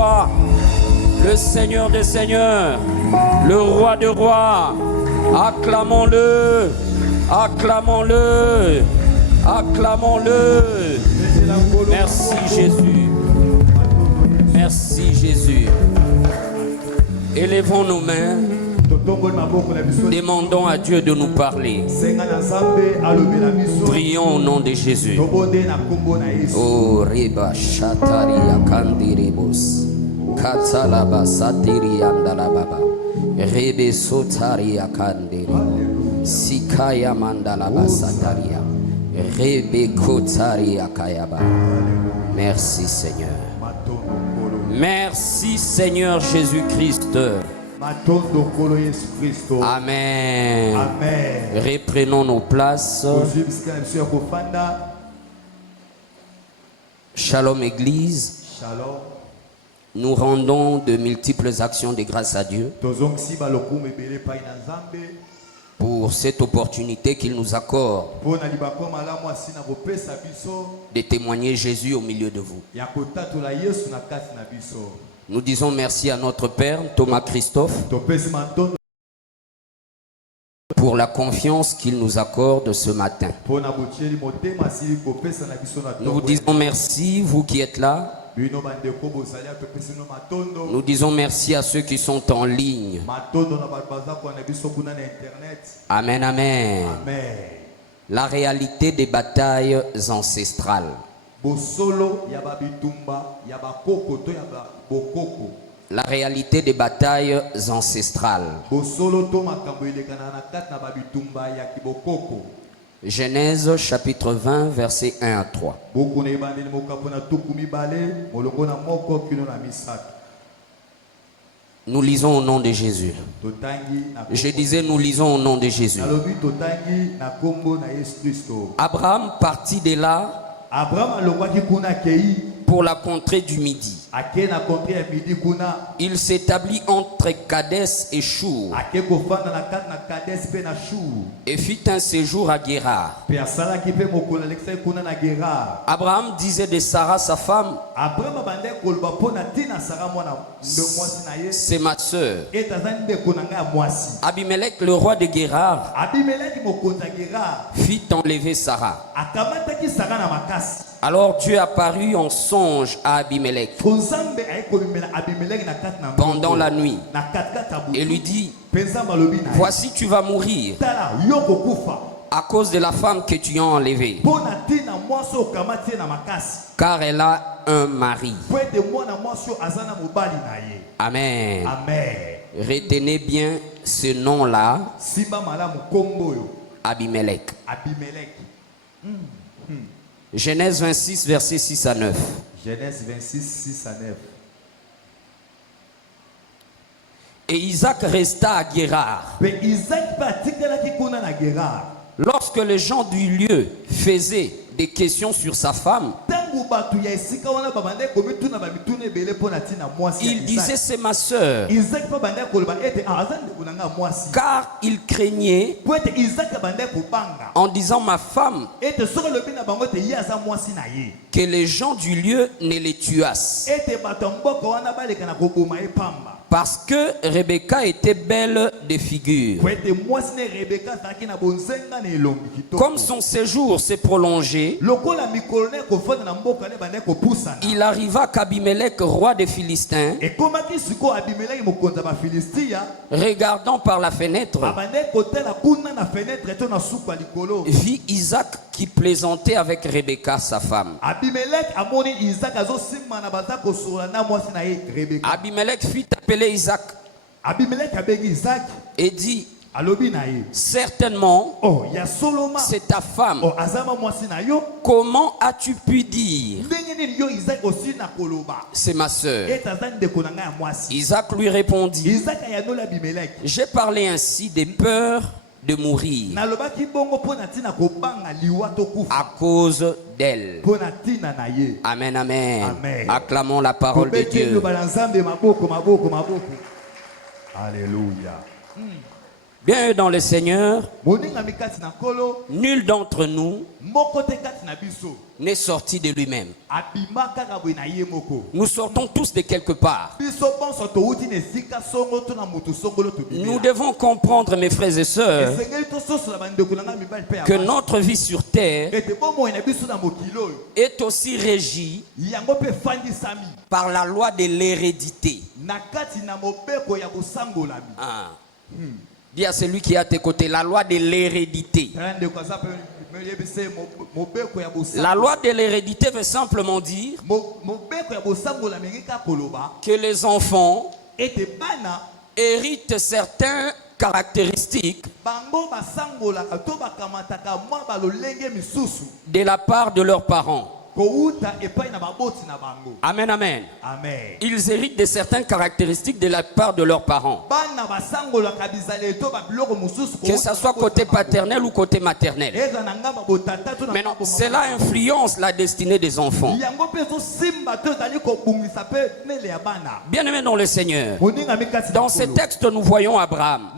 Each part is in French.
rois, le Seigneur des seigneurs, le roi des rois. Acclamons-le, acclamons-le, acclamons-le. Merci Jésus, merci Jésus. Élevons nos mains, demandons à Dieu de nous parler. Prions au nom de Jésus. Oh, Reba Shataria Kandiribus, Katsalaba Satiri Andalababa, Rebe Sotaria Kandiri, Sikaya Mandalaba Sataria, Rebe Kotaria Kayaba. Merci Seigneur. Merci Seigneur Jésus-Christ. Amen. Amen. Reprenons nos places. Shalom Église. Shalom. Nous rendons de multiples actions de grâce à Dieu pour cette opportunité qu'il nous accorde de témoigner Jésus au milieu de vous. Nous disons merci à notre Père, Thomas Christophe, pour la confiance qu'il nous accorde ce matin. Nous vous disons merci, vous qui êtes là. Nous disons merci à ceux qui sont en ligne. Amen, amen. La réalité des batailles ancestrales. La réalité des batailles ancestrales. Genèse chapitre 20 versets 1 à 3. Nous lisons au nom de Jésus. Je disais nous lisons au nom de Jésus. Abraham partit de là pour la contrée du Midi. Il s'établit entre Kadès et Chour et fit un séjour à Guérar. Abraham disait de Sarah sa femme, c'est ma sœur. Abimelech le roi de Guérar fit enlever Sarah. Alors Dieu apparut en songe à Abimelech pendant la nuit et lui dit, voici tu vas mourir à cause de la femme que tu as enlevée, car elle a un mari. Amen. Retenez bien ce nom-là, Abimelech. Genèse 26, versets 6 à 9. Genèse 26, 6 à 9. Et Isaac resta à Guérar. Lorsque les gens du lieu faisaient des questions sur sa femme, il disait c'est ma sœur, car il craignait en disant ma femme, que les gens du lieu ne les tuassent, parce que Rebecca était belle de figure. Comme son séjour s'est prolongé, il arriva qu'Abimelech, roi des Philistins, regardant par la fenêtre, vit Isaac qui plaisantait avec Rebecca, sa femme. Abimelech fit appeler Isaac et dit, certainement, c'est ta femme. Comment as-tu pu dire, c'est ma sœur? Isaac lui répondit, j'ai parlé ainsi des peurs de mourir à cause d'elle. Amen, amen. Acclamons la parole de Dieu. Alléluia. Bien dans le Seigneur, nul d'entre nous n'est sorti de lui-même. Nous sortons tous de quelque part. Nous devons comprendre, mes frères et sœurs, que notre vie sur terre est aussi régie par la loi de l'hérédité. Dis à celui qui est à tes côtés, la loi de l'hérédité. La loi de l'hérédité veut simplement dire que les enfants héritent certaines caractéristiques de la part de leurs parents. Amen, amen. Ils héritent de certaines caractéristiques de la part de leurs parents. Que ce soit côté paternel ou côté maternel. Maintenant, cela influence la destinée des enfants. Bien aimé dans le Seigneur, dans ce texte, nous voyons Abraham.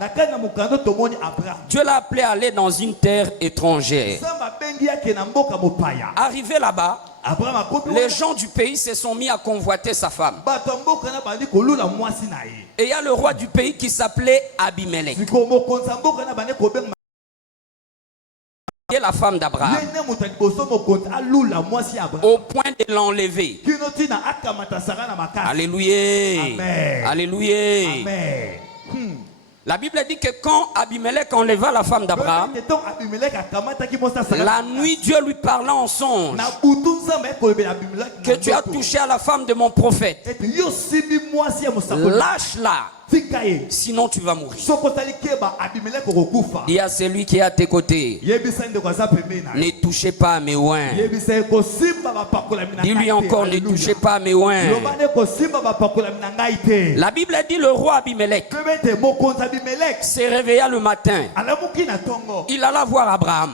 Dieu l'a appelé à aller dans une terre étrangère. Arrivé là-bas, les gens du pays se sont mis à convoiter sa femme. Et il y a le roi du pays qui s'appelait Abimelech, qui est la femme d'Abraham, au point de l'enlever. Alléluia. Amen. Alléluia. Amen. La Bible dit que quand Abimelech enleva la femme d'Abraham, la nuit Dieu lui parla en songe que tu as touché à la femme de mon prophète. Lâche-la, sinon tu vas mourir. Dis à celui qui est à tes côtés, ne touchez pas à mes oins. Dis-lui encore, ne touchez pas à mes oins. La Bible dit le roi Abimelech s'est réveillé le matin. Il alla voir Abraham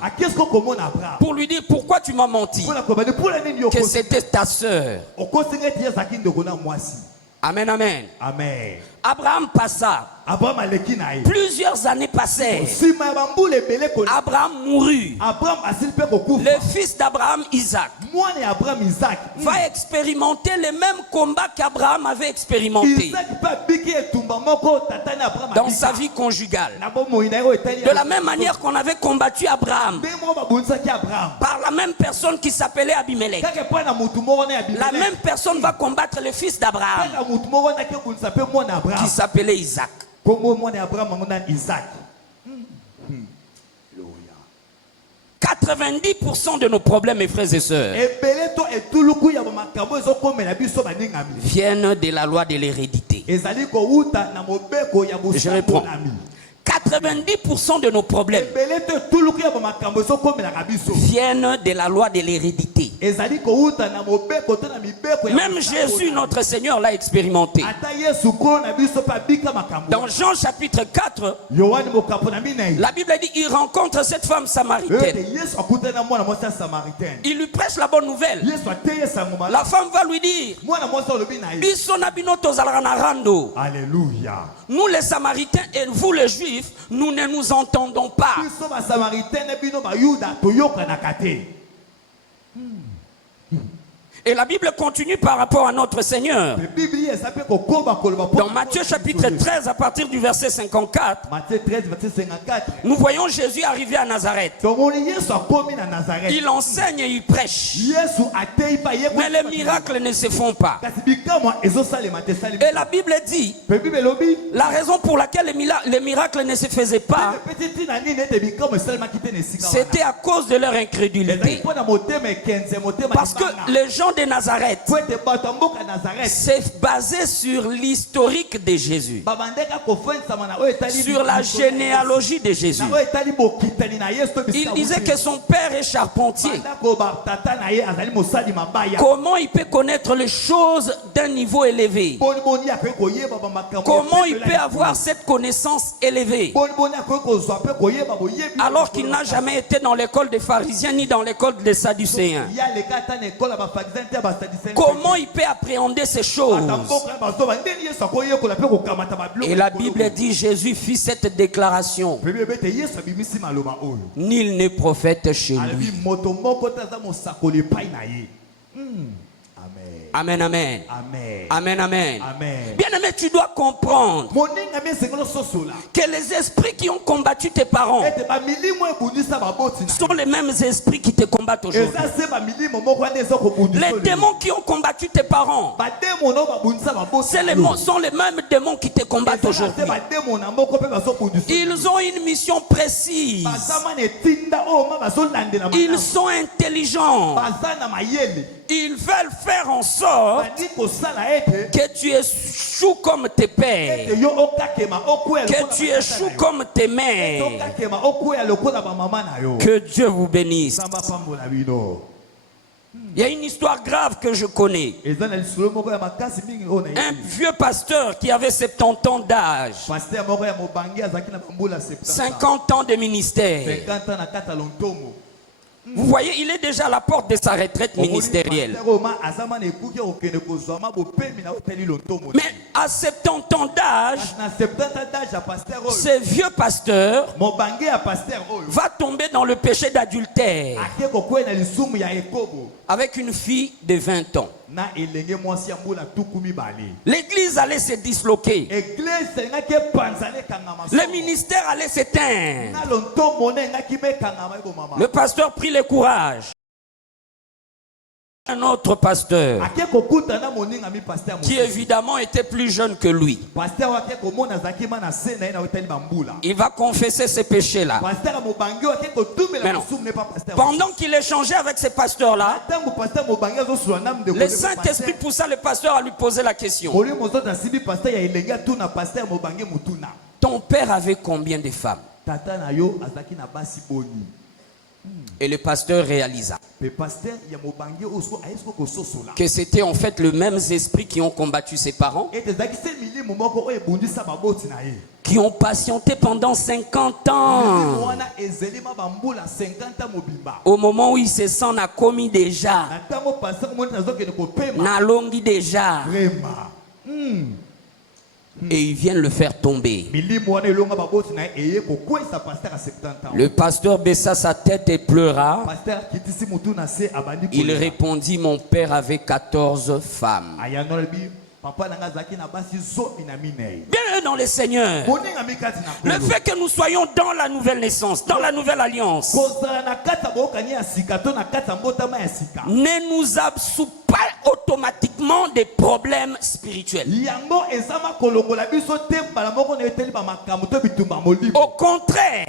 pour lui dire pourquoi tu m'as menti, que c'était ta sœur. Amen, amen. Amen. Abraham passa. Plusieurs années passèrent. Abraham mourut. Le fils d'Abraham, Isaac, va expérimenter les mêmes combats qu'Abraham avait expérimentés dans sa vie conjugale. De la même manière qu'on avait combattu Abraham par la même personne qui s'appelait Abimelech, la même personne va combattre le fils d'Abraham qui s'appelait Isaac. 90% de nos problèmes, mes frères et sœurs, viennent de la loi de l'hérédité. Je reprends. 90% de nos problèmes viennent de la loi de l'hérédité. Même Jésus, notre Seigneur, l'a expérimenté. Dans Jean chapitre 4, la Bible dit il rencontre cette femme samaritaine. Il lui prêche la bonne nouvelle. La femme va lui dire Alléluia. nous les Samaritains et vous les Juifs, nous ne nous entendons pas. Et la Bible continue par rapport à notre Seigneur. Dans Matthieu chapitre 13, à partir du verset 54, nous voyons Jésus arriver à Nazareth. Il enseigne et il prêche. Mais les miracles ne se font pas. Et la Bible dit, la raison pour laquelle les miracles ne se faisaient pas, c'était à cause de leur incrédulité. Parce que les gens de Nazareth, c'est basé sur l'historique de Jésus, sur la généalogie de Jésus. Il disait que son père est charpentier. Comment il peut connaître les choses d'un niveau élevé? Comment il peut avoir cette connaissance élevée alors qu'il n'a jamais été dans l'école des pharisiens ni dans l'école des sadducéens? Comment il peut appréhender ces choses? Et la Bible dit, Jésus fit cette déclaration. Nul n'est prophète chez lui. Amen, amen. Amen. Amen, amen. Amen. Bien-aimé, tu dois comprendre que les esprits qui ont combattu tes parents sont les mêmes esprits qui te combattent aujourd'hui. Les démons qui ont combattu tes parents sont les mêmes démons qui te combattent aujourd'hui. Ils ont une mission précise. Ils sont intelligents. Ils veulent faire en sorte que tu échoues comme tes pères, que tu échoues comme tes mères. Que Dieu vous bénisse. Il y a une histoire grave que je connais. Un vieux pasteur qui avait 70 ans d'âge, 50 ans de ministère. Vous voyez, il est déjà à la porte de sa retraite ministérielle. Mais à 70 ans d'âge, ce vieux pasteur va tomber dans le péché d'adultère avec une fille de 20 ans. L'église allait se disloquer. Le ministère allait s'éteindre. Le pasteur prit le courage. Un autre pasteur qui évidemment était plus jeune que lui. Il va confesser ses péchés-là. Pendant qu'il échangeait avec ces pasteurs-là, le Saint-Esprit poussa le pasteur à lui poser la question. Ton père avait combien de femmes? Et le pasteur réalisa que c'était en fait le même esprit qui ont combattu ses parents, qui ont patienté pendant 50 ans. Au moment où il se sent na commis déjà, na longi déjà, et ils viennent le faire tomber. Le pasteur baissa sa tête et pleura. Il répondit, mon père avait 14 femmes. Bien dans le Seigneur, le fait que nous soyons dans la nouvelle naissance, dans la nouvelle alliance, ne nous absout pas automatiquement des problèmes spirituels. Au contraire,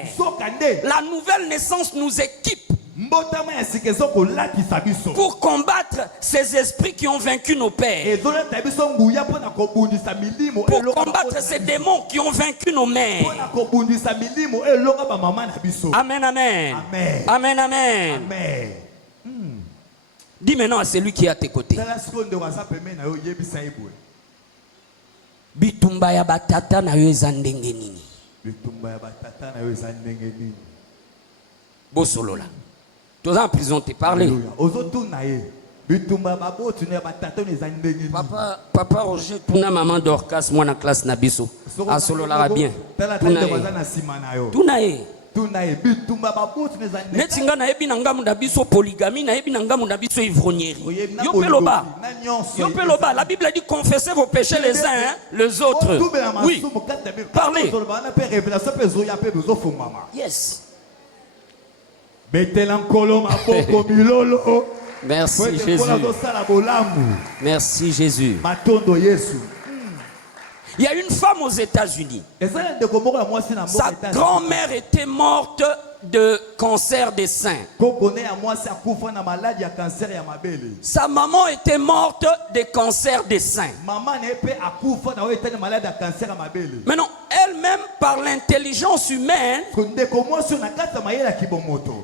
la nouvelle naissance nous équipe pour combattre ces esprits qui ont vaincu nos pères, pour combattre ces démons qui ont vaincu nos mères. Amen, amen. Amen, amen. Dis maintenant à celui qui est à tes côtés. Bitumba ya batata na yo eza ndenge nini? Bosolola. Tu es en prison, tu parles. Papa Roger, tu n'as maman Dorcas, moi na classe nabiso. A solo la bien. Tu n'as Netinga na ebi nangamu na biso polygamie, na ebi nangamu na biso ivrognerie. Yopeloba. Yopeloba. La Bible dit confessez vos péchés les uns, les autres. Oui. Parlez. Yes. Merci Jésus. Merci Jésus. Il y a une femme aux États-Unis. Sa grand-mère était morte de cancer des seins. Sa maman était morte de cancer des seins. Maintenant, elle-même, par l'intelligence humaine,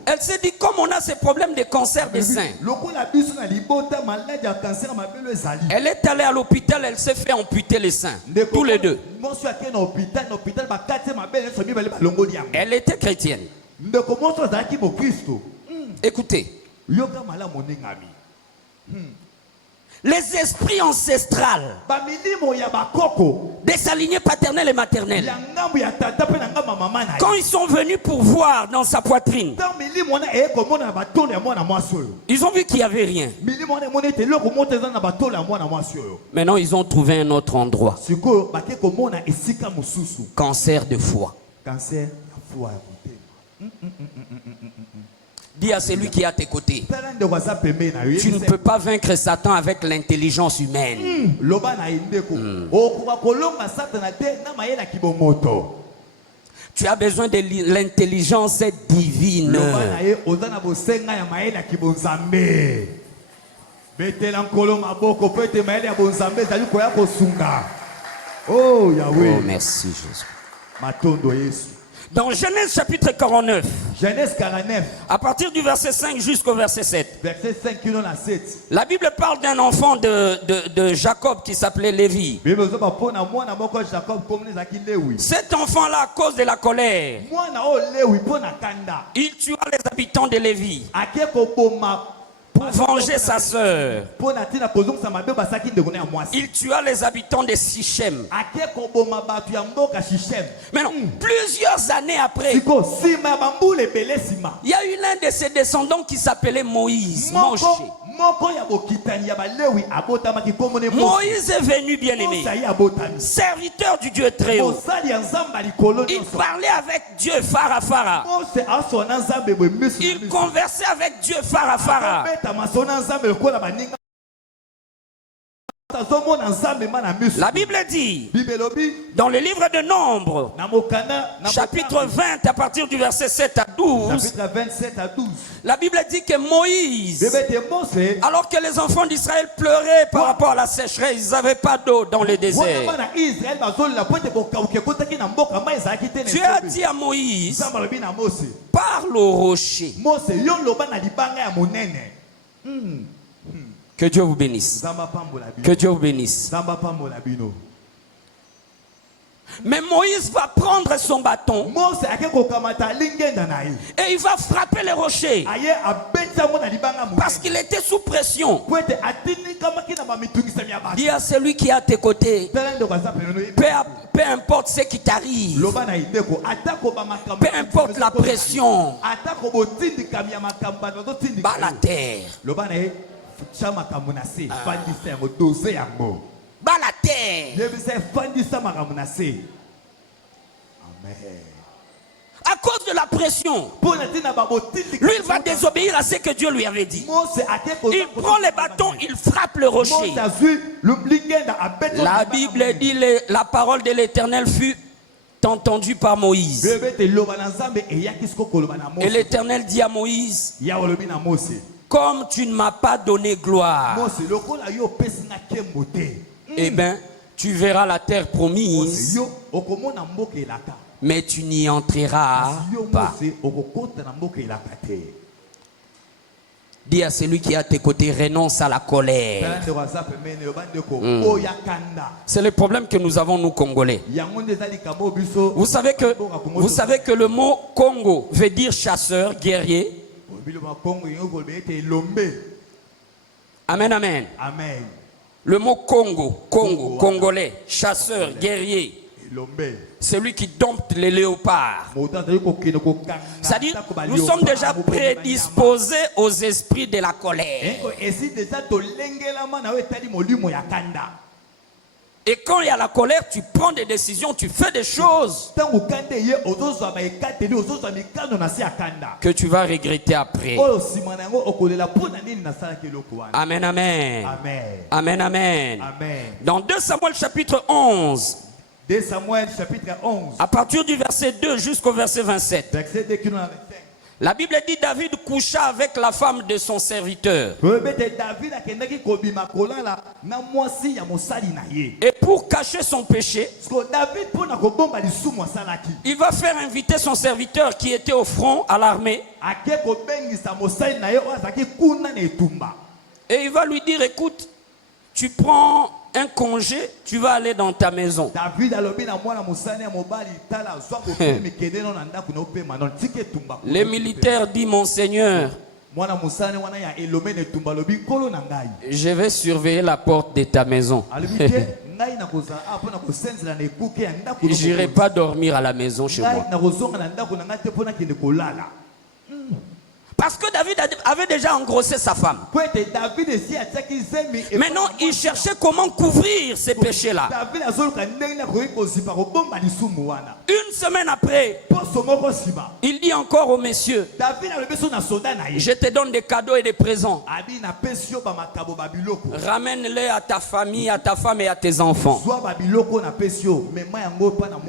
elle s'est dit, comme on a ces problèmes de cancer des seins, elle est allée à l'hôpital, elle s'est fait amputer les seins, tous les deux. Elle était chrétienne. Écoutez, Les esprits ancestrales des sa lignée paternelle et maternelle, quand ils sont venus pour voir dans sa poitrine, ils ont vu qu'il n'y avait rien. Maintenant, ils ont trouvé un autre endroit. Cancer de foie. Dis à celui qui est à tes côtés, tu ne peux pas vaincre Satan avec l'intelligence humaine. Tu as besoin de l'intelligence divine. Oh, merci Jésus. Dans Genèse chapitre 49, à partir du verset 5 jusqu'au verset 7, la Bible parle d'un enfant de Jacob qui s'appelait Lévi. Cet enfant-là, à cause de la colère, il tua les habitants de Lévi pour venger sa sœur. Il tua les habitants de Sichem. Maintenant, plusieurs années après, il y a eu l'un de ses descendants qui s'appelait Moïse. Moïse est venu, bien-aimé, serviteur du Dieu très haut. Il parlait avec Dieu Farafara. Il conversait avec Dieu Farafara. La Bible dit dans le livre de Nombres, chapitre 20, à partir du verset 7 à 12, la Bible dit que Moïse, alors que les enfants d'Israël pleuraient par rapport à la sécheresse, ils n'avaient pas d'eau dans le désert, Dieu a dit à Moïse, parle au rocher. Que Dieu vous bénisse. Que Dieu vous bénisse. Mais Moïse va prendre son bâton et il va frapper les rochers parce qu'il était sous pression. Dis à celui qui est à tes côtés, peu importe ce qui t'arrive, peu importe la pression, bats la terre. Bas la terre. À cause de la pression, lui il va désobéir à ce que Dieu lui avait dit. Il prend les bâtons, il frappe le rocher. La Bible dit la parole de l'Éternel fut entendue par Moïse. Et l'Éternel dit à Moïse, comme tu ne m'as pas donné gloire, eh bien, tu verras la terre promise, mais tu n'y entreras pas. Dis à celui qui est à tes côtés, renonce à la colère. C'est le problème que nous avons, nous, Congolais. Vous savez que le mot Congo veut dire chasseur, guerrier. Amen, amen. Amen. Le mot Congo, congolais, chasseur, guerrier, celui qui dompte les léopards. C'est-à-dire, nous sommes déjà prédisposés aux esprits de la colère. Et quand il y a la colère, tu prends des décisions, tu fais des choses que tu vas regretter après. Amen, amen. Amen, amen. Dans 2 Samuel chapitre 11, à partir du verset 2 jusqu'au verset 27, la Bible dit David coucha avec la femme de son serviteur. Et pour cacher son péché, il va faire inviter son serviteur qui était au front à l'armée. Et il va lui dire, écoute, tu prends un congé, tu vas aller dans ta maison. Les militaires disent, mon Seigneur, Je vais surveiller la porte de ta maison. Je n'irai pas dormir à la maison chez moi. Parce que David avait déjà engrossé sa femme. Maintenant, il cherchait comment couvrir ces péchés-là. Une semaine après, il dit encore au messieurs, je te donne des cadeaux et des présents. Ramène-les à ta famille, à ta femme et à tes enfants.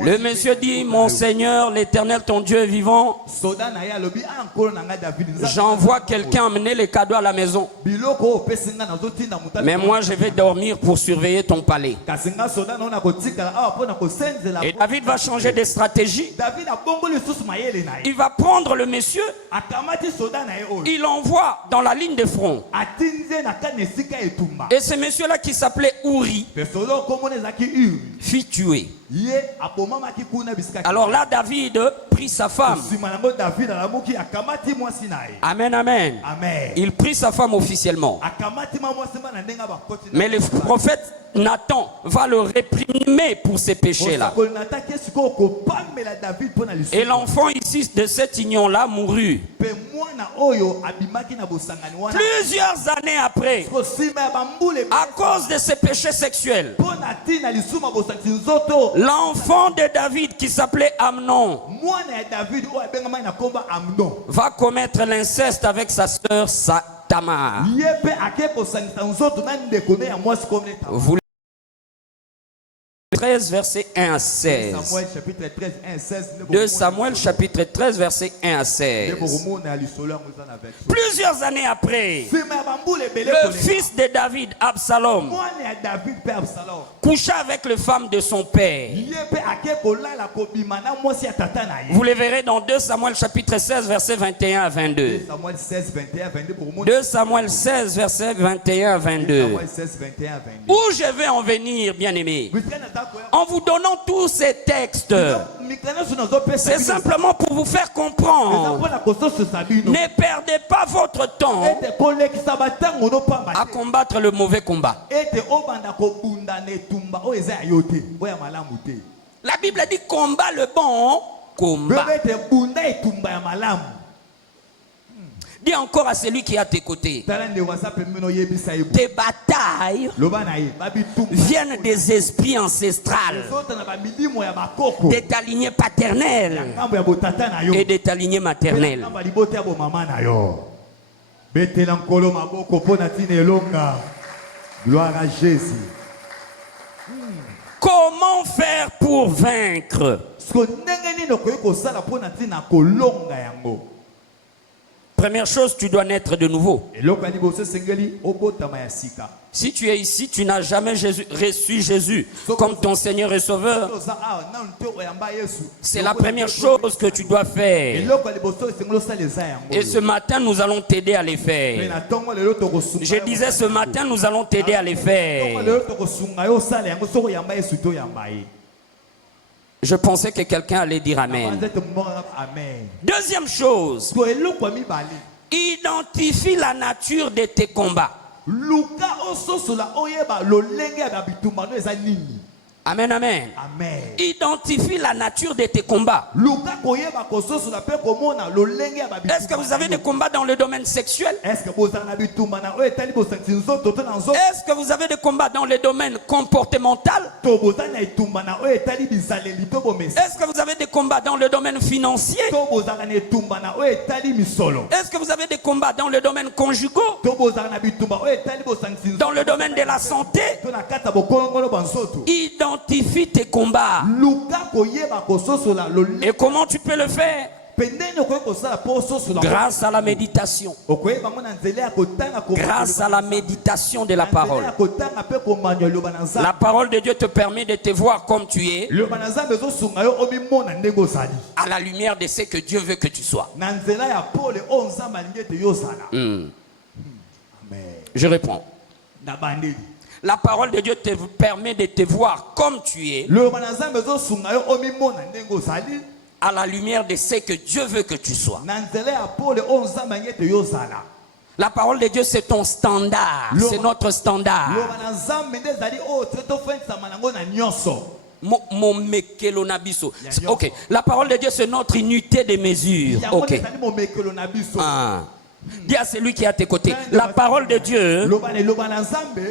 Le monsieur dit, mon Seigneur, l'Éternel, ton Dieu est vivant. J'envoie quelqu'un amener les cadeaux à la maison. Mais moi, je vais dormir pour surveiller ton palais. Et David va changer de stratégie. Il va prendre le monsieur. Il l'envoie dans la ligne de front. Et ce monsieur-là qui s'appelait Uri fut tué. Alors là, David prit sa femme. Amen, amen. Il prit sa femme officiellement. Mais le prophète Nathan va le réprimer pour ses péchés-là. Et l'enfant ici de cette union-là mourut. Plusieurs années après, à cause de ses péchés sexuels, l'enfant de David qui s'appelait Amnon va commettre l'inceste avec sa sœur Tamar. Vous 13 verset 1 à 16. 2 Samuel chapitre 13 verset 1 à 16. Plusieurs années après, le fils de David, Absalom, coucha avec les femmes de son père. Vous le verrez dans 2 Samuel chapitre 16 verset 21 à 22. 2 Samuel 16 verset 21 à 22. Où je vais en venir, bien-aimés, en vous donnant tous ces textes, c'est simplement pour vous faire comprendre. Ne perdez pas votre temps à combattre le mauvais combat. La Bible dit combat le bon combat. Dis encore à celui qui est à tes côtés. Tes batailles viennent des esprits ancestrales, de ta lignée paternelle et de ta lignée maternelle. Gloire à Jésus. Comment faire pour vaincre? Première chose, tu dois naître de nouveau. Si tu es ici, tu n'as jamais reçu Jésus comme ton Seigneur et Sauveur. C'est la première chose que tu dois faire. Et ce matin, nous allons t'aider à les faire. Je disais, ce matin, nous allons t'aider à les faire. Je pensais que quelqu'un allait dire Amen. Deuxième chose, identifie la nature de tes combats. Amen, amen. Amen. Identifie la nature de tes combats. Est-ce que vous avez des combats dans le domaine sexuel? Est-ce que vous avez des combats dans le domaine comportemental? Est-ce que vous avez des combats dans le domaine financier? Est-ce que vous avez des combats dans le domaine conjugal? Dans le domaine de la santé? Identifie tes combats. Et comment tu peux le faire? Grâce à la méditation. Grâce à la méditation de la parole. La parole de Dieu te permet de te voir comme tu es, à la lumière de ce que Dieu veut que tu sois. Je réponds. La parole de Dieu te permet de te voir comme tu es, à la lumière de ce que Dieu veut que tu sois. La parole de Dieu, c'est ton standard. C'est notre standard. Ok. La parole de Dieu, c'est notre unité de mesure. Ok. Dis à celui qui est à tes côtés. La parole de Dieu,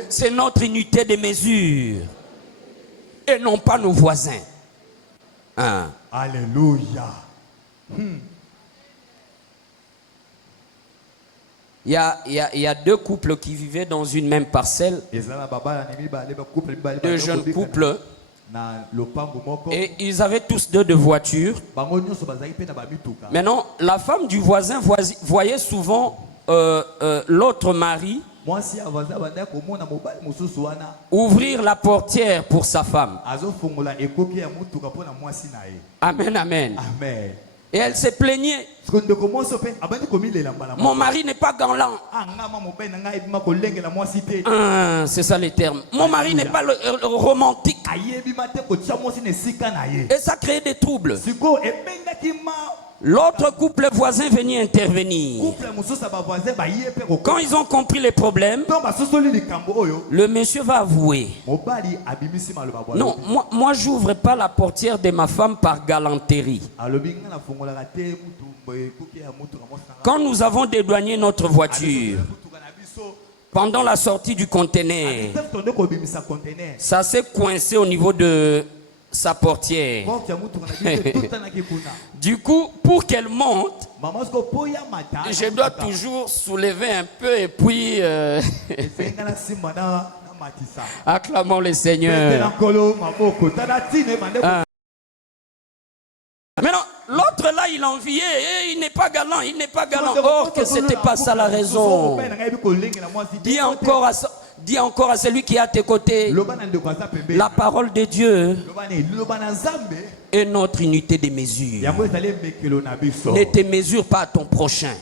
c'est notre unité de mesure. Et non pas nos voisins. Alléluia. Il y a deux couples qui vivaient dans une même parcelle. Deux jeunes couples. Et ils avaient tous deux de voitures. Maintenant, la femme du voisin voyait souvent l'autre mari ouvrir la portière pour sa femme. Amen, amen. Et elle se plaignait. Mon mari n'est pas galant. C'est ça les termes. Mon mari n'est pas romantique. Et ça crée des troubles. L'autre couple voisin venait intervenir. Quand ils ont compris les problèmes, le monsieur va avouer. Non, moi j'ouvre pas la portière de ma femme par galanterie. Quand nous avons dédouané notre voiture, pendant la sortie du conteneur, ça s'est coincé au niveau de sa portière. Du coup, pour qu'elle monte, je dois toujours soulever un peu et puis acclamons le Seigneur. Maintenant, l'autre là, il enviait, et il n'est pas galant, il n'est pas galant. Or que ce n'était pas ça la raison. Dis encore à celui qui est à tes côtés, la parole de Dieu est notre unité de mesure. Ne te mesure pas à ton prochain.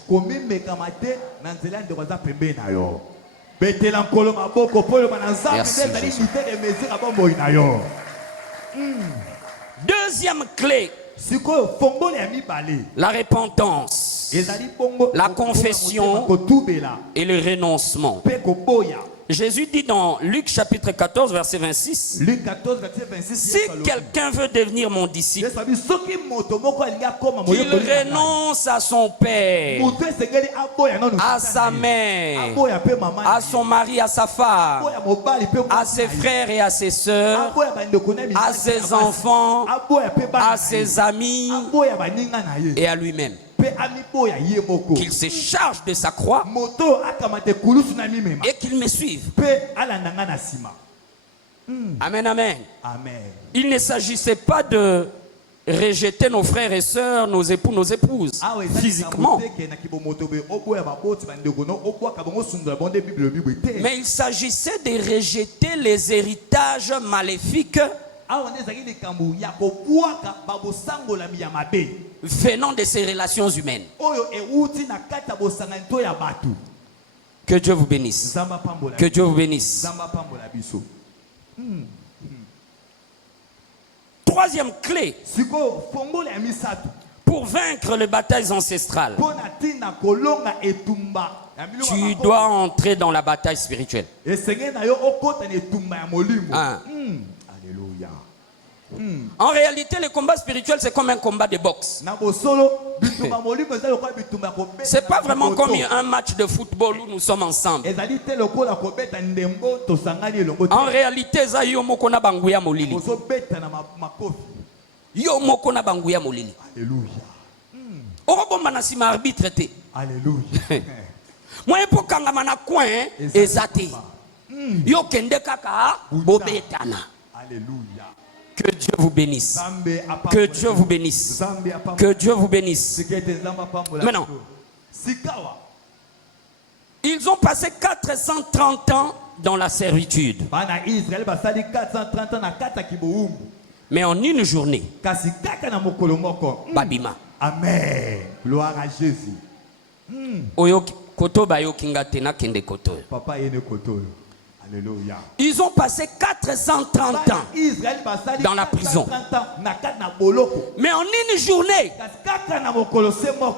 Merci, Jésus. Deuxième clé, la repentance, la confession et le renoncement. Jésus dit dans Luc chapitre 14 verset 26, si quelqu'un veut devenir mon disciple, qu'il renonce à son père, à sa mère, à son mari, à sa femme, à ses frères et à ses sœurs, à ses enfants, à ses amis et à lui-même. Qu'il se charge de sa croix et qu'il me suive. Amen, amen. Il ne s'agissait pas de rejeter nos frères et sœurs, nos époux, nos épouses, physiquement. Mais il s'agissait de rejeter les héritages maléfiques venant de ces relations humaines. Que Dieu vous bénisse. Que Dieu vous bénisse. Troisième clé pour vaincre les batailles ancestrales. Tu dois entrer dans la bataille spirituelle. En réalité, le combat spirituel, c'est comme un combat de boxe. C'est pas vraiment comme un match de football où nous sommes ensemble. En réalité, ça yo moko na banguya molili. Yo moko na banguya molili. Alléluia. Nasima arbitre te. Alléluia. Moi pour kangama na coin ezate. Yo kende kaka bobetana. Alléluia. Que Dieu vous bénisse. Que Dieu vous bénisse. Que Dieu vous bénisse. Maintenant, ils ont passé 430 ans dans la servitude. Mais en une journée, Babima. Amen. Gloire à Jésus. Oyo koto bayo kingate na kende koto. Papa yene koto. Alléluia. Ils ont passé 430 ans dans la prison. Mais en une journée,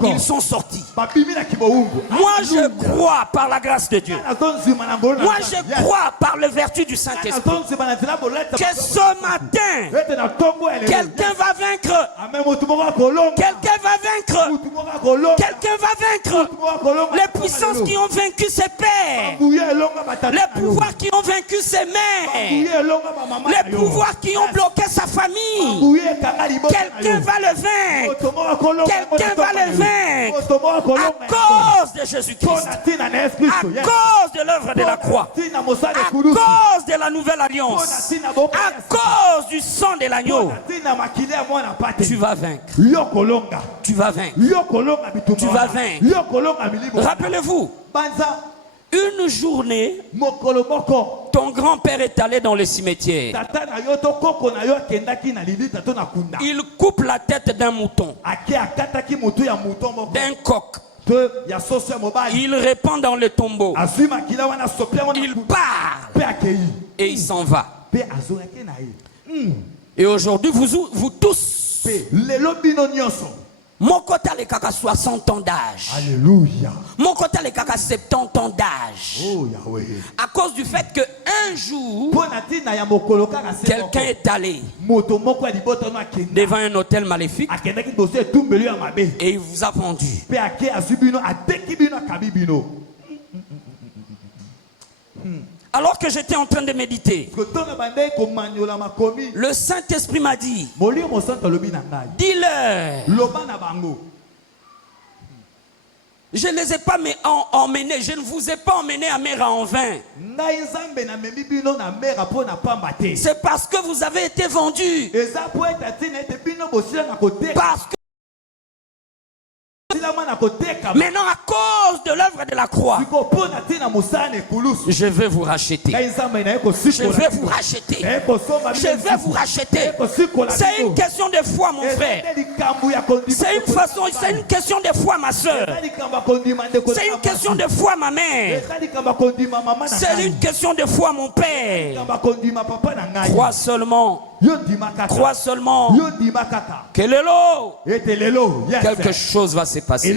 ils sont sortis. Moi, je crois par la grâce de Dieu. Moi, je crois par la vertu du Saint-Esprit que ce matin, quelqu'un va vaincre. Quelqu'un va vaincre. Quelqu'un va vaincre. Les puissances qui ont vaincu ses pères. Les pouvoirs qui ont vaincu ses mères. Les pouvoirs qui ont bloqué sa famille. Quelqu'un va le vaincre. Quelqu'un va le vaincre. À cause de Jésus-Christ. À cause de l'œuvre de la croix. À cause de la nouvelle alliance. À cause du sang de l'agneau. Tu vas vaincre. Tu vas vaincre. Tu vas vaincre. Rappelez-vous, une journée, ton grand-père est allé dans le cimetière. Il coupe la tête d'un mouton, d'un coq. Il répand dans le tombeau. Il part et il s'en va. Et aujourd'hui, vous tous, mon côté les caca 60 ans d'âge. Alléluia. Mon côté les caca 70 ans d'âge. Oh Yahweh. À cause du fait que un jour, quelqu'un est allé devant un hôtel maléfique et il vous a vendu. Alors que j'étais en train de méditer, le Saint-Esprit m'a dit, dis-leur, je ne les ai pas emmenés, je ne vous ai pas emmenés à mer en vain. C'est parce que vous avez été vendus. Parce que maintenant, à cause de l'œuvre de la croix, je vais vous racheter. Je vais vous racheter. Je vais vous racheter. C'est une question de foi, mon frère. C'est une question de foi, ma soeur. C'est une question de foi, ma mère. C'est une question de foi, mon père. Crois seulement. Crois seulement que quelque chose va se passer.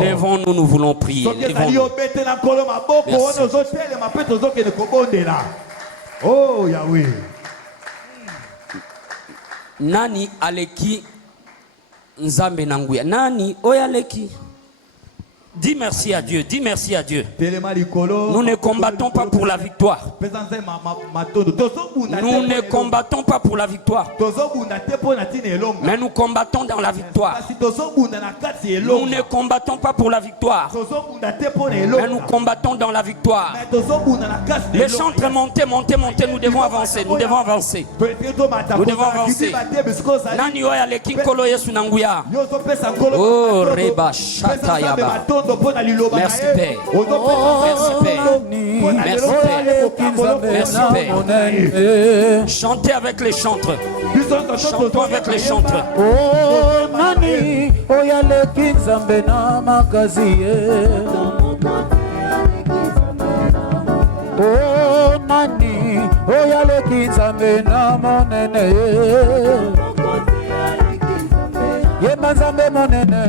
Lèvons-nous, nous voulons prier. Lèvons-nous. Oh Yahweh. Nani aleki nzambe nanguya. Nani oyaleki. Dis merci à Dieu, dis merci à Dieu. Nous ne combattons pas pour la victoire. Nous ne combattons pas pour la victoire. Mais nous combattons dans la victoire. Nous ne combattons pas pour la victoire. Mais nous combattons dans la victoire. Les chantres, montez, montez, montez. Nous devons avancer, nous devons avancer. Nous devons avancer. Nani oya leki kolo yesu nanguya. Oh reba shata yaba. Merci Père. Merci Père. Merci Père. Merci Père. Chantez avec les chantres. Chantons avec les chantres. Oh nani oyale kinzambe na makaziye. Oh nani oyale kinzambe na monene. Yemba nzambe monene.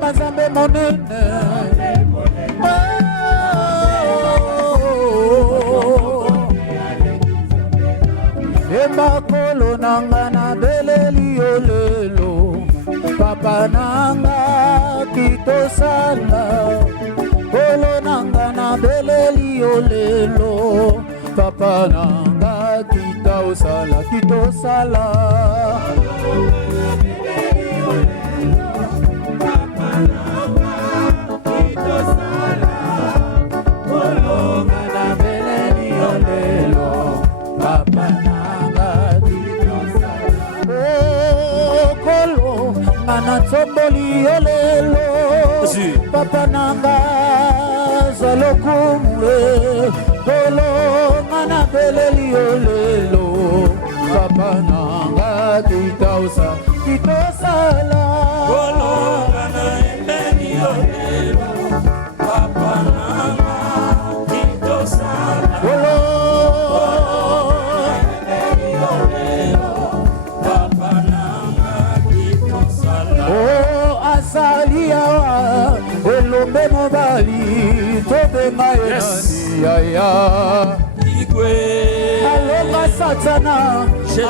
Mazambe monene Emakolo nanga na beleli olelo Papa nanga kitosala Kolo nanga na beleli olelo Papa nanga kitosala Tomboli olelo Papa nanga zalokumwe Kolo mana beleli olelo Papa nanga kitosala Nzambe mobali tobenga ye nani yaya alonga satana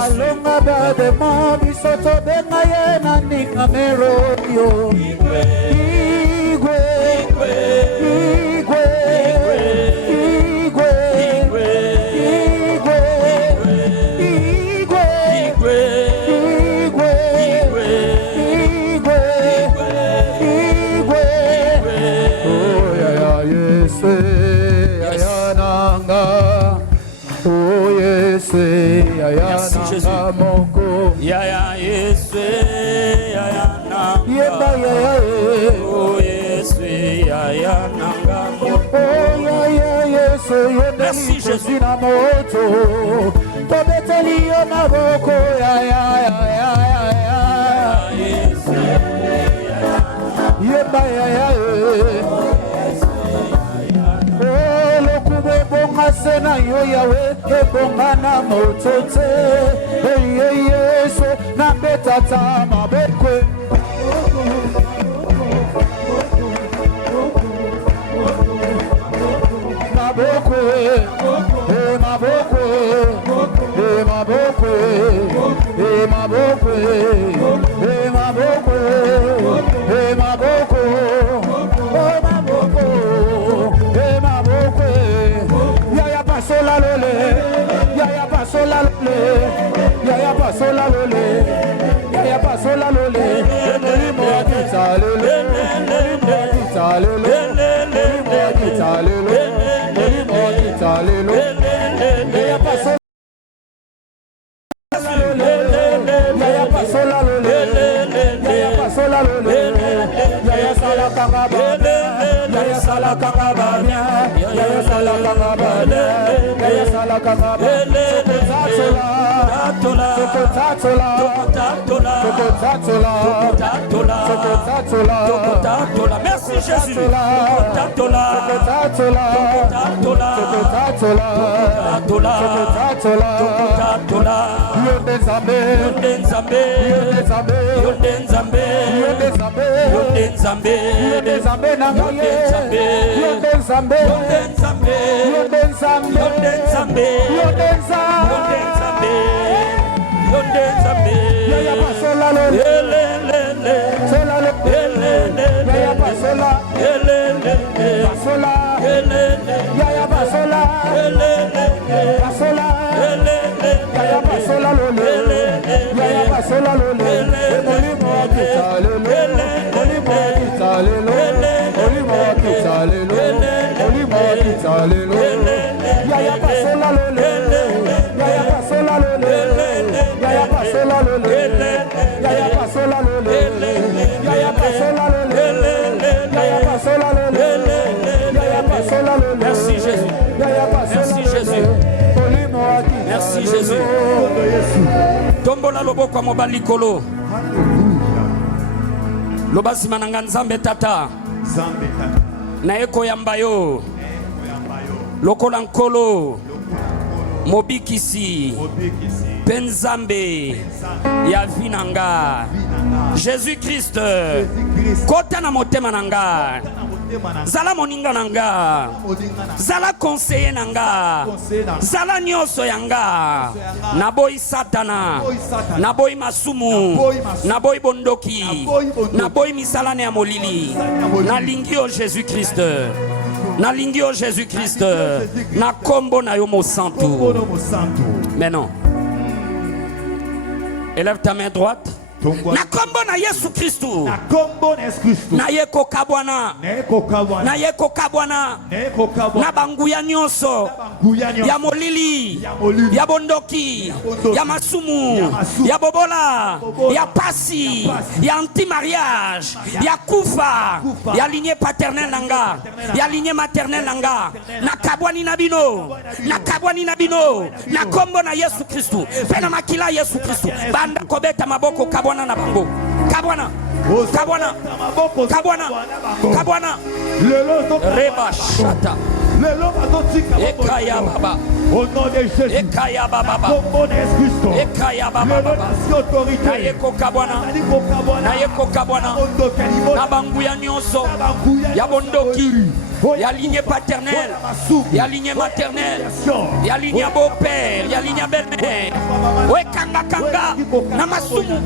alonga bademo biso tobenga ye nani kamerodio igwe igwe igwe igwe igwe igwe oh yaya yese yaya nanga oh yese yaya nanga moko yaya yese yaya nanga yeba yaya oh yese yaya nanga moko oh yaya yese merci Jésus na moto tobeteli yo maboko yaya yaya yese yeba yaya lokube bonga sena yo yawe ebonga na moto te yesu na betata mabekwe mabokwe mabokwe mabokwe mabokwe mabokwe mabokwe yaya pasola lole yaya pasola lole yaya pasola lole yaya pasola lole molimo akitalele molimo akitalele molimo akitalele molimo akitalele yaya pasola yaya pasola lole yaya pasola lole yaya sala kangaba yaya sala kangaba yaya sala kangaba yaya sala kangaba merci Jésus yaya pasola lole sola lole yaya pasola pasola yaya pasola pasola yaya pasola lole yaya pasola lole molimo akitalele molimo akitalele molimo akitalele molimo akitalele yaya pasola lole yaya pasola lole yaya pasola lole yaya pasola lole yaya pasola lole yaya pasola lole yaya pasola lole merci Jésus yaya pasola merci Jésus merci Jésus tombola loboko mobali likolo loba sima na nzambe tata na eko yamba yo lokola nkolo mobikisi penzambe ya vinanga Jésus-Christ kota na motema nanga zala moninga nanga zala conseiller nanga zala nyonso yanga naboyi satana naboyi masumu naboyi bondoki naboyi misalane ya molili nalingi yo Jésus-Christ nalingi yo Jésus-Christ na kombo na yo mosantu. Maintenant élève ta main droite. Na kombo na Yesu Kristu na yeko kabwana na yeko kabwana na banguya nyonso ya molili ya bondoki ya masumu ya bobola ya pasi ya anti-mariage ya kufa ya lignée paternelle nanga ya lignée maternelle nanga na kabwani na bino na kombo na Yesu Kristu pe na makila Yesu Kristu banda kobeta maboko kabwana na bango kabwana kabwana kabwana kabwana reba shata Ekaya Baba. Au nom de Jésus. Ekaya Baba. Au nom de Christ. Ekaya Baba. Nayeko kabwana. Nayeko kabwana. Nabanguya nyonso. Yabondoki. Ya lignée paternelle, ya lignée maternelle, ya lignée beau-père, ya lignée belle-mère. Ouais, kanga kanga, na masumu,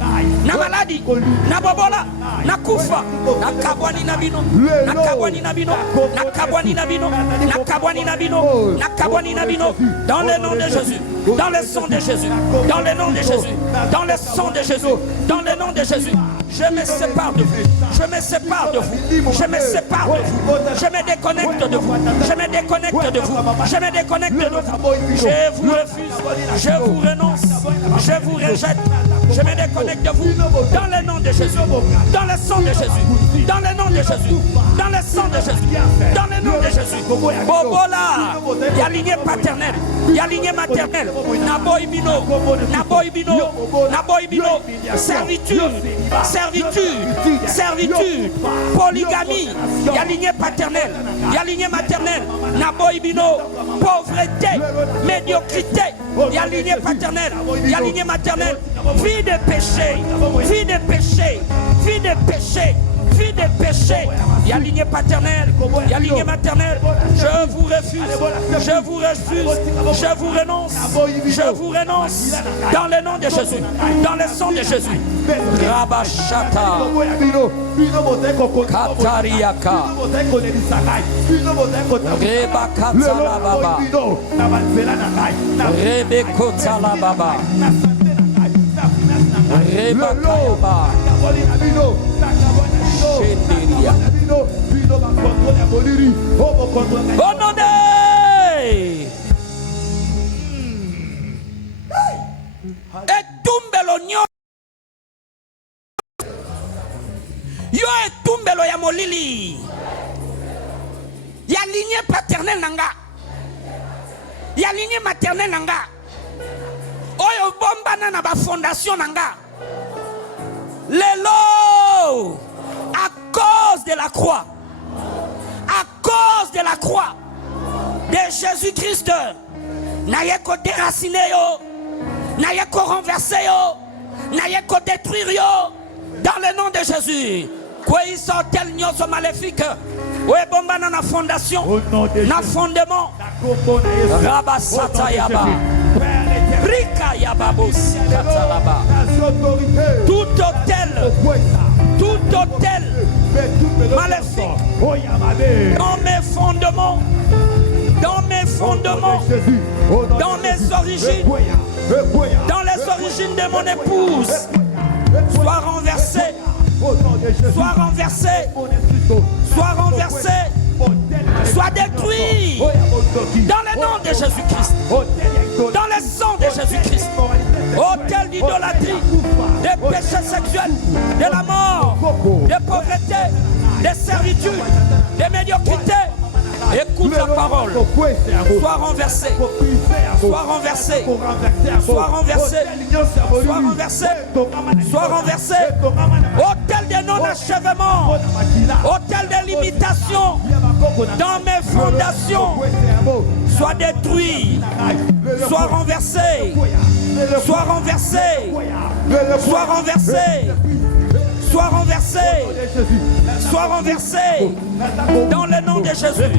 na maladi, na bobola, na kufa, na kabwani na bino, na kabwani na bino, na kabwani na bino, na kabwani na bino, na kabwani na bino, dans le nom de Jésus, dans le sang de Jésus, dans le nom de Jésus, dans le sang de Jésus, dans le nom de Jésus. Je me sépare de vous. Je me sépare de vous. Je me sépare de vous. Je me déconnecte de vous. Je me déconnecte de vous. Je me déconnecte de vous. Je vous refuse. Je vous renonce. Je vous rejette. Je me déconnecte de vous. Dans le nom de Jésus. Dans le sang de Jésus. Dans le nom de Jésus. Dans le sang de Jésus. Dans le nom de Jésus. Bobola. Il y a lignée paternelle. Il y a lignée maternelle. Naboibino. Naboibino. Naboibino. Servitude. Servitude, servitude, polygamie, il y a lignée paternelle, il y a lignée maternelle, naboibino, pauvreté, médiocrité, il y a lignée paternelle, il y a lignée maternelle, vie de péché, vie de péché, vie de péché, vie de péché, il y a lignée paternelle, il y a lignée maternelle, je vous refuse, je vous refuse, je vous renonce, je vous renonce, dans le nom de Jésus, dans le sang de Jésus. Rabashata Katariaka Rebakata Baba Rebekota Baba Rebakayaba Shenderia Bononde Et tumbelo nyo Yo et tumbelo ya molili. Ya lignée paternelle nanga. Ya lignée maternelle nanga. Oyo bomba na ba fondation nanga. Lelo à cause de la croix. À cause de la croix de Jésus-Christ. Na yeko déraciner yo. Na yeko renverser yo. Na yeko détruire yo. Dans le nom de Jésus. Quoi ils sont tels nyos maléfiques. Ouais bomba na fondation. Na fondement. Rabasata yaba. Rika yaba bosi katalaba. Tout hôtel maléfique. Dans mes fondements. Dans mes fondements. Dans mes origines. Dans les origines de mon épouse. Soit renversé, soit renversé, soit renversé, soit détruit dans le nom de Jésus-Christ, dans le sang de Jésus-Christ. Autel d'idolâtrie, de péchés sexuels, de la mort, de pauvreté, de servitude, de médiocrité. Écoute la parole. Sois renversé. Sois renversé. Sois renversé. Sois renversé. Sois renversé. Hôtel de non-achèvement. Hôtel de limitation. Dans mes fondations. Sois détruit. Sois renversé. Sois renversé. Sois renversé. Sois renversé. Sois renversé. Dans le nom de Jésus.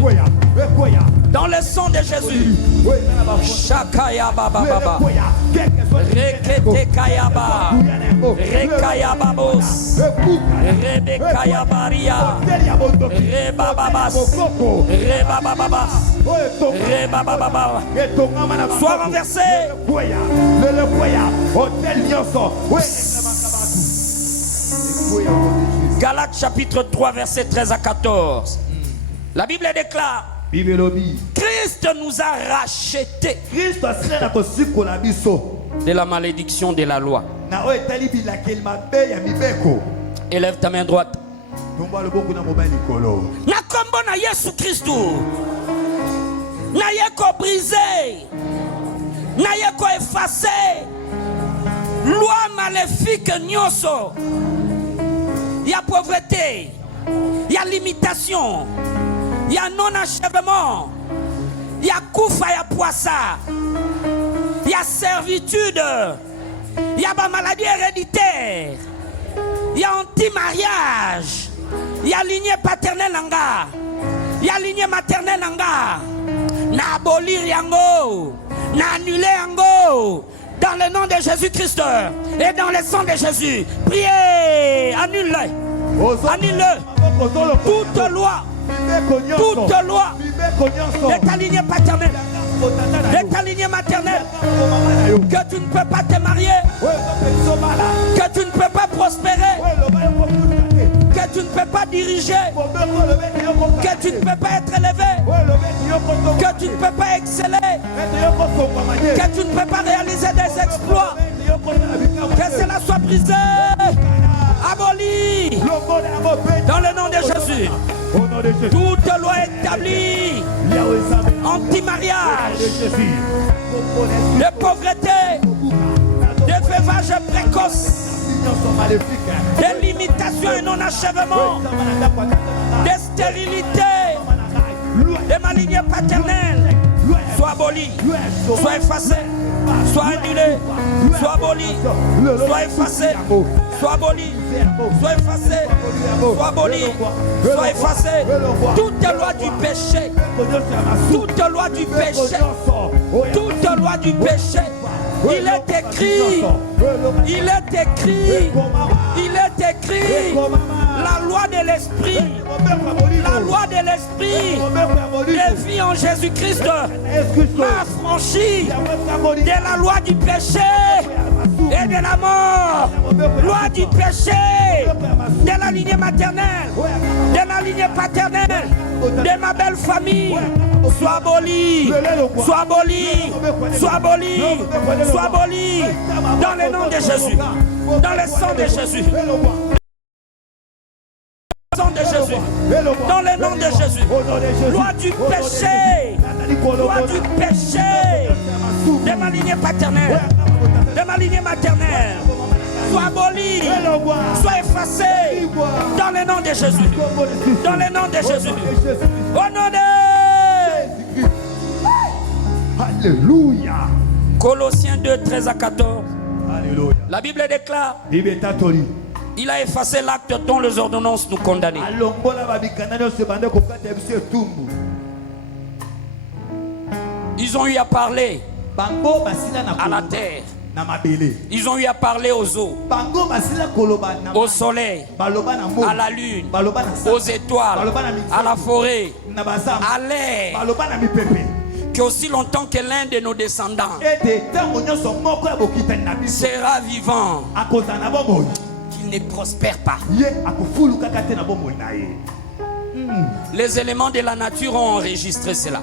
Dans le sang de Jésus. Shakaya baba baba. Rekete kayaba. Rekaya babos. Rebekaya baria. Rebababas. Rebababas. Rebabababa. Sois renversé. Galates chapitre 3 verset 13 à 14. La Bible déclare Christ nous a rachetés de la malédiction de la loi. Élève ta main droite. Na kombo na Yesu Christu. Na yeko brisé. Na yeko effacé. Loi maléfique nyoso. Il y a pauvreté, il y a limitation, il y a non-achèvement, il y a koufa, il y a poissa, il y a servitude, il y a maladie héréditaire, il y a anti-mariage, il y a lignée paternelle nanga, il y a lignée maternelle nanga, na abolir yango, na annuler yango, dans le nom de Jésus-Christ et dans le sang de Jésus. Priez, annule-le, annule-le. Toute loi de ta lignée paternelle, de ta lignée maternelle, que tu ne peux pas te marier, que tu ne peux pas prospérer, que tu ne peux pas diriger, que tu ne peux pas être élevé, que tu ne peux pas exceller, que tu ne peux pas réaliser des exploits, que cela soit brisé, aboli, dans le nom de Jésus. Toute loi établie, anti-mariage, de pauvreté, de veuvage précoce, de limitation et non-achèvement, de stérilité, de malignité paternelle, soit aboli, soit effacé, soit annulé, soit aboli, soit effacé, soit aboli, soit effacé, soit aboli, soit effacé. Toute loi du péché, toute loi du péché, toute loi du péché. Il est écrit, il est écrit, il est écrit, la loi de l'esprit, la loi de l'esprit de vie en Jésus-Christ m'a affranchi de la loi du péché et de la mort. Loi du péché, de la lignée maternelle, de la lignée paternelle, de ma belle famille. Soit aboli, soit aboli, soit aboli, soit aboli, dans le nom de Jésus, dans le sang de Jésus, sang de Jésus, dans le nom de Jésus. Loi du péché, loi du péché, de ma lignée paternelle, de ma lignée maternelle, soit aboli, soit effacé, dans le nom de Jésus, dans le nom de Jésus, au nom de Alléluia. Colossiens 2, 13 à 14. Alléluia. La Bible déclare, il a effacé l'acte dont les ordonnances nous condamnaient. Ils ont eu à parler à la terre. Ils ont eu à parler aux eaux, au soleil, à la lune, aux étoiles, à la forêt, à l'air. Qu'aussi longtemps que l'un de nos descendants sera vivant, qu'il ne prospère pas. Les éléments de la nature ont enregistré cela.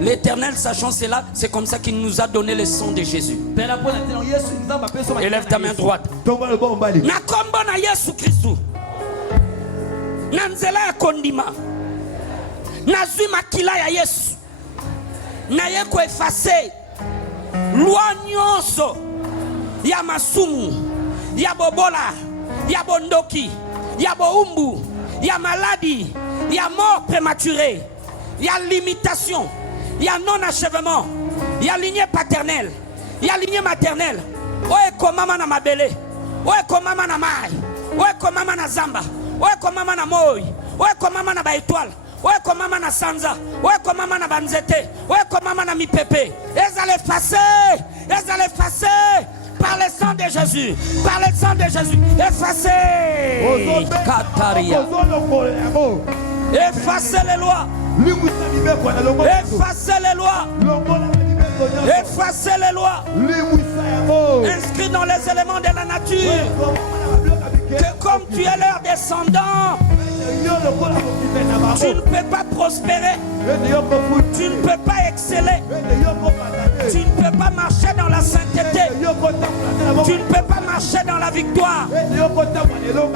L'Éternel, sachant cela, c'est comme ça qu'il nous a donné le sang de Jésus. Élève ta main droite. Na kombo na Yesu Christu, na nzela ya kondima, nazwi makila ya Yesu, na ye ko effacer loi nyonso ya masumu, ya bobola, ya bondoki, ya boumbu, ya maladie, ya mort prématurée, ya limitation, ya non-achèvement, ya lignée paternelle, ya lignée maternelle. Oye komama na mabele, oye komama na mai, oye komama na zamba, oye komama na moi, oye komama na baétoile, oye komama na sanza, oye komama na banzete, oye komama na mipepe. Ezale effacer, ezale effacer. Par le sang de Jésus, par le sang de Jésus, effacez. Kataria. Effacez les lois. Effacez les lois. Effacez les lois. Inscrit dans les éléments de la nature. Que comme tu es leur descendant, tu ne peux pas prospérer. Tu ne peux pas exceller. Tu ne peux pas marcher dans la sainteté. Tu ne peux pas marcher dans la victoire.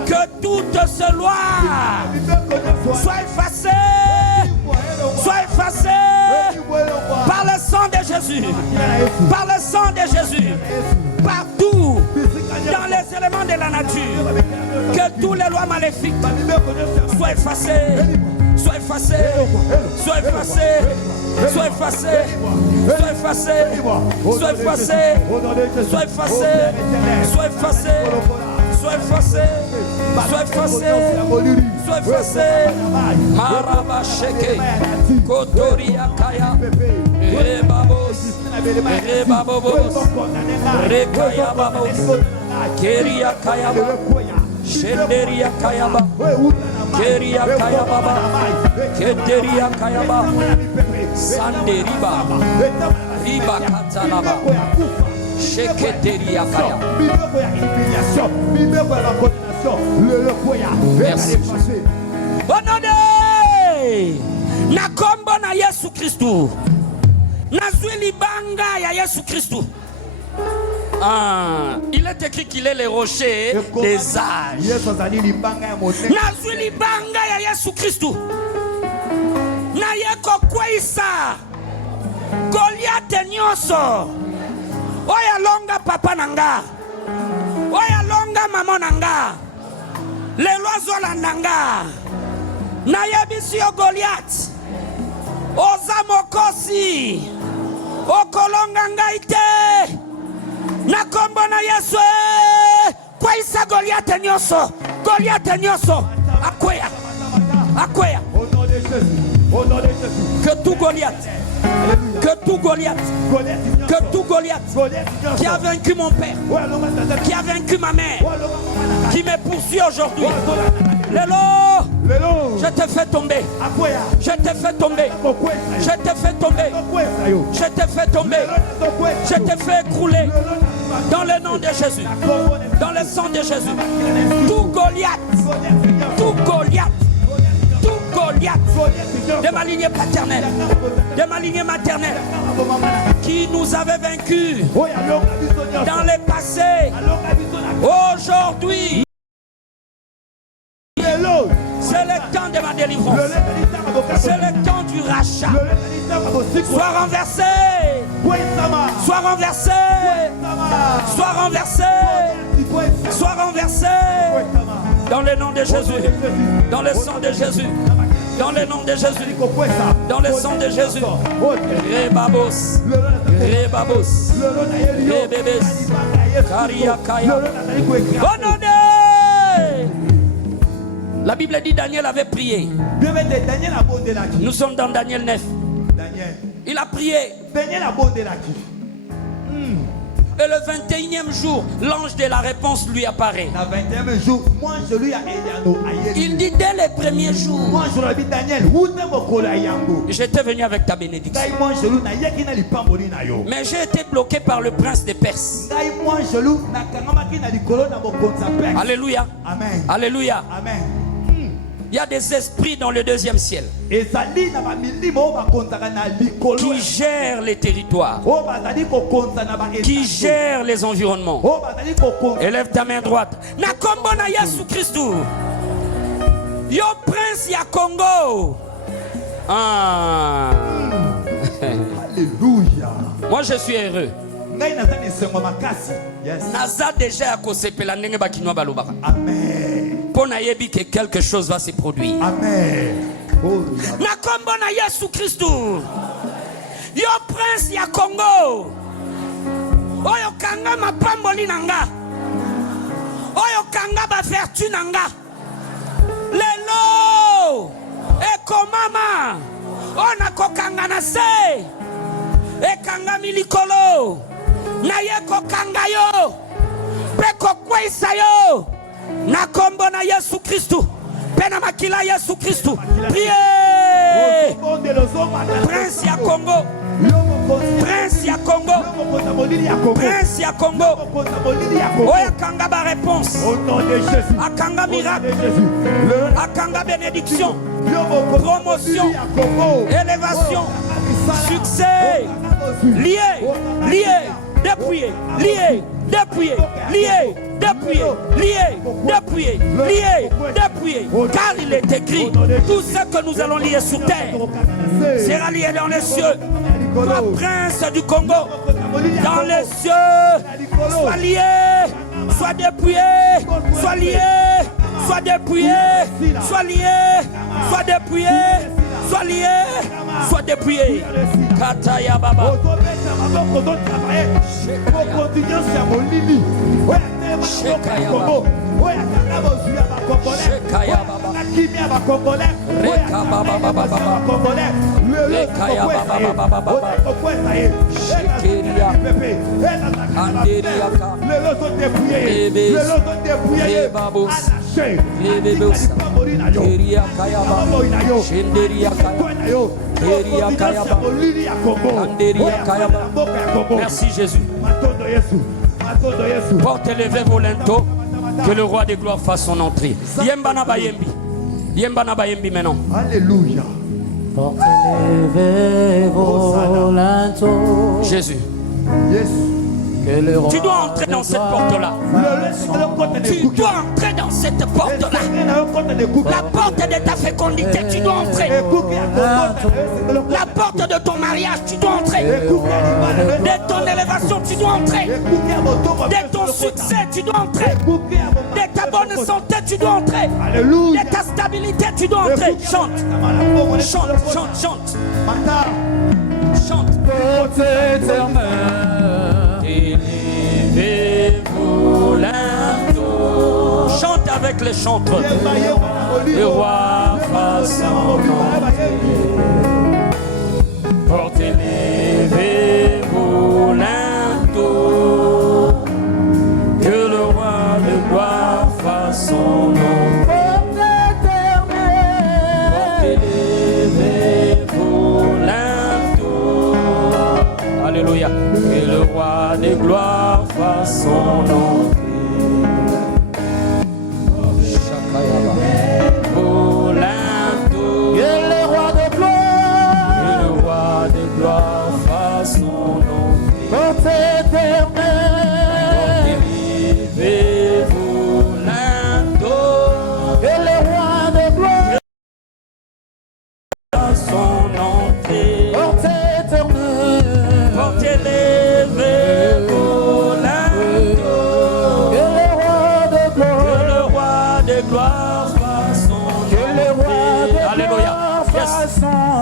Que toute ce loi soit effacée. Soit effacée par le sang de Jésus. Par le sang de Jésus. Partout dans les éléments de la nature. Que toutes les lois Toi maléfique, sois effacé. Sois effacé. Sois effacé. Sois effacé. Sois effacé. Sois effacé. Sois effacé. Sois effacé. Sois effacé. Sois effacé. Sois effacé. Maraba sheke. Kotoria kaya. Rebabos. Rebabos. Rekaya babos. Keria kaya ba. Shenderia kaya ba. Keria kaya baba. Keteria kaya ba. Sanderiba. Riba katalaba. Sheketeria kaya. Merci. Bonode. Na kombo na Yesu Kristu. Na zwili banga ya Yesu Kristu. Ah, il est écrit qu'il est le rocher des âges. Na zwili banga ya Yesu Kristu. Na yeko kweisa. Goliath nyoso. Oya longa papa nanga. Oya longa mama nanga. Le loiseau la nanga. Na yebisi yo Goliath. Oza mokosi. Okolonga ngaite. Na kombo na Yesu. Kweisa Goliath nyoso. Goliath nyoso. Akwea. Akwea. Au nom de Jésus. Que tout Goliath. Que tout Goliath, que tout Goliath qui a vaincu mon père, qui a vaincu ma mère, qui me poursuit aujourd'hui. Lélo, je te fais tomber. Je te fais tomber. Je te fais tomber. Je te fais tomber. Je te fais écrouler. Dans le nom de Jésus. Dans le sang de Jésus. Tout Goliath. Tout Goliath. Goliath de ma lignée paternelle, de ma lignée maternelle, qui nous avait vaincus dans le passé, aujourd'hui, c'est le temps de ma délivrance, c'est le temps du rachat. Sois renversé, sois renversé, sois renversé, sois renversé, dans le nom de Jésus, dans le sang de Jésus. Dans le nom de Jésus, dans le sang de Jésus, Rebabos, Rebabos, Rebebes, Karia Kaya. La Bible dit Daniel avait prié. Nous sommes dans Daniel 9. Il a prié. Et le 21e jour, l'ange de la réponse lui apparaît. Il dit dès les premiers jours, j'étais venu avec ta bénédiction. Mais j'ai été bloqué par le prince des Perses. Alléluia. Amen. Alléluia. Amen. Il y a des esprits dans le deuxième ciel qui gèrent les territoires, qui gèrent les environnements. Élève ta main droite. Na kombo na Yesu Christou. Yo prince ya Congo. Ah. Alléluia. Moi je suis heureux. Naza déjà a kosepela ndenge bakinoa balobaka. Amen. Pour nayebi que quelque chose va se produire. Amen. Oh, na kombo na Yesu Christou. Yo prince ya Congo. Oyo kanga mapamboli nanga. Oyo kanga ba vertu nanga. Lelo. Eko mama. Ona kokanga na se. Ekanga milikolo. Na yeko kanga yo. Peko kweisa yo. Na kombo na Yesu Christou. Pena makila Yesu Christou. Priez. Prince ya Congo. Prince ya Congo. Prince ya Congo. Oya kanga ba réponse. Akanga miracle. Akanga bénédiction. Promotion. Élévation. Succès. Lié. Lié. Dépouillé. Lié. Dépouillé. Lié. Dépouillé, lié, dépouillé, lié, dépouillé. Car il est écrit, tout ce que nous allons lier sur terre sera lié dans les cieux. Toi, prince du Congo, dans les cieux, sois lié, sois dépouillé, sois lié, Sois dépouillé, sois lié, sois dépouillé, sois lié, sois dépouillé. Kataya Baba. Merci Jésus. Portez-les vos linteaux, que le roi des gloires fasse son entrée. Yembana Bayembi. Yembana Bayembi maintenant. Alléluia. Portez-les vos linteaux. Jésus. Yes. Tu dois entrer dans cette porte-là. Tu dois entrer dans cette porte-là. La porte de ta fécondité, tu dois entrer. La porte de ton mariage, tu dois entrer. De ton élévation, tu dois entrer. De ton succès, tu dois entrer. De ta bonne santé, tu dois entrer. De ta stabilité, tu dois entrer. Chante. Chante, chante, chante. Chante. Porte éternelle. Élevez-vous linteaux. Chante avec les chantres. Le roi fasse son entrée. Portez, élevez-vous linteaux. Que le roi de gloire fasse son entrée. Portez, élevez-vous linteaux. Alléluia. Que le roi de gloire fasse son entrée. Vos linteaux. Que le roi de gloire. Que le roi de gloire fasse son entrée. Porte éternelle. Élevez-vous linteaux. Que le roi de gloire. Fasse son entrée. Porte éternelle. Portez-les. Gloire fasse son entrée. Alléluia. Yes.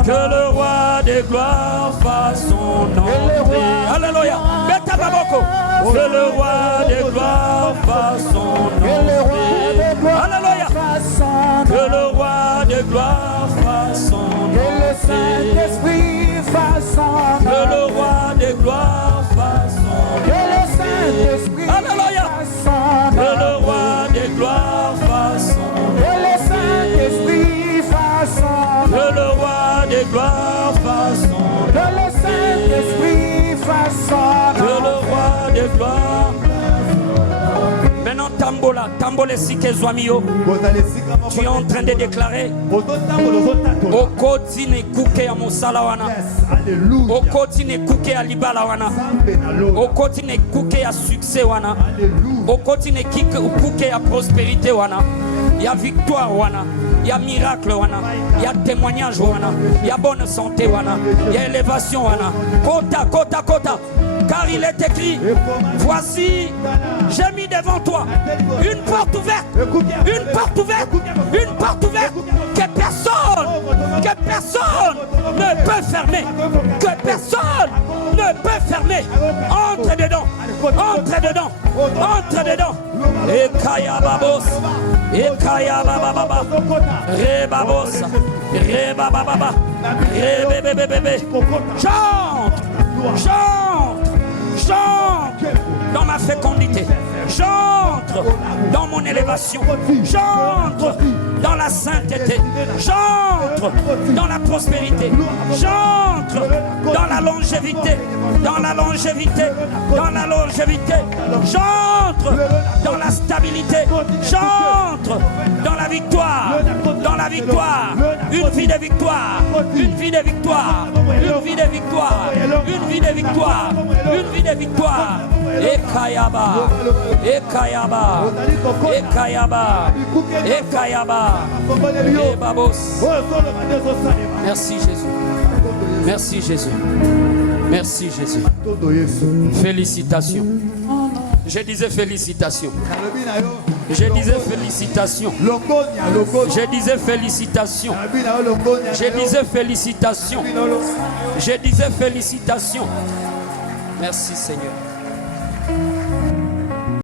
Que le roi des gloires fasse son entrée. Alléluia. Beta baboko. Que le roi des gloires fasse son entrée. Alléluia. Que le roi des gloires fasse son entrée. Que le roi des gloires fasse son entrée. Alléluia. Que le roi des gloires fasse son entrée. Que le roi des gloires fasse son entrée. Que le roi des gloires. Maintenant, Tambola, Tambola Sikezwamio. Tu es en train de déclarer Okoti ne kuke ya mosalawana. Okoti ne kuke ya libalawana. Okoti ne kuke ya succès wana. Okoti ne kuke ya prospérité wana. Ya victoire wana. Ya miracle wana. Ya témoignage wana. Ya bonne santé wana. Ya élévation wana. Kota, kota, kota. Car il est écrit, voici, j'ai mis devant toi une porte ouverte, une porte ouverte, une porte ouverte, que personne ne peut fermer, que personne ne peut fermer. Entre dedans, entre dedans, entre dedans. Ekaya babos, ekaya bababa, rebabos, rebababa, rebebebebe. Chante, chante. J'entre dans ma fécondité, j'entre dans mon élévation, j'entre dans la sainteté, j'entre dans la prospérité, j'entre dans la longévité, dans la longévité, dans la longévité, j'entre dans la stabilité, j'entre dans la victoire, une vie de victoire, une vie de victoire, une vie de victoire, une vie de victoire, une vie de victoire. Ekayaba, Ekayaba, Ekayaba, Ekayaba, Ebabos. Merci Jésus. Merci Jésus. Merci Jésus. Félicitations. Je disais félicitations. Je disais félicitations. Je disais félicitations. Je disais félicitations. Je disais félicitations. Merci Seigneur.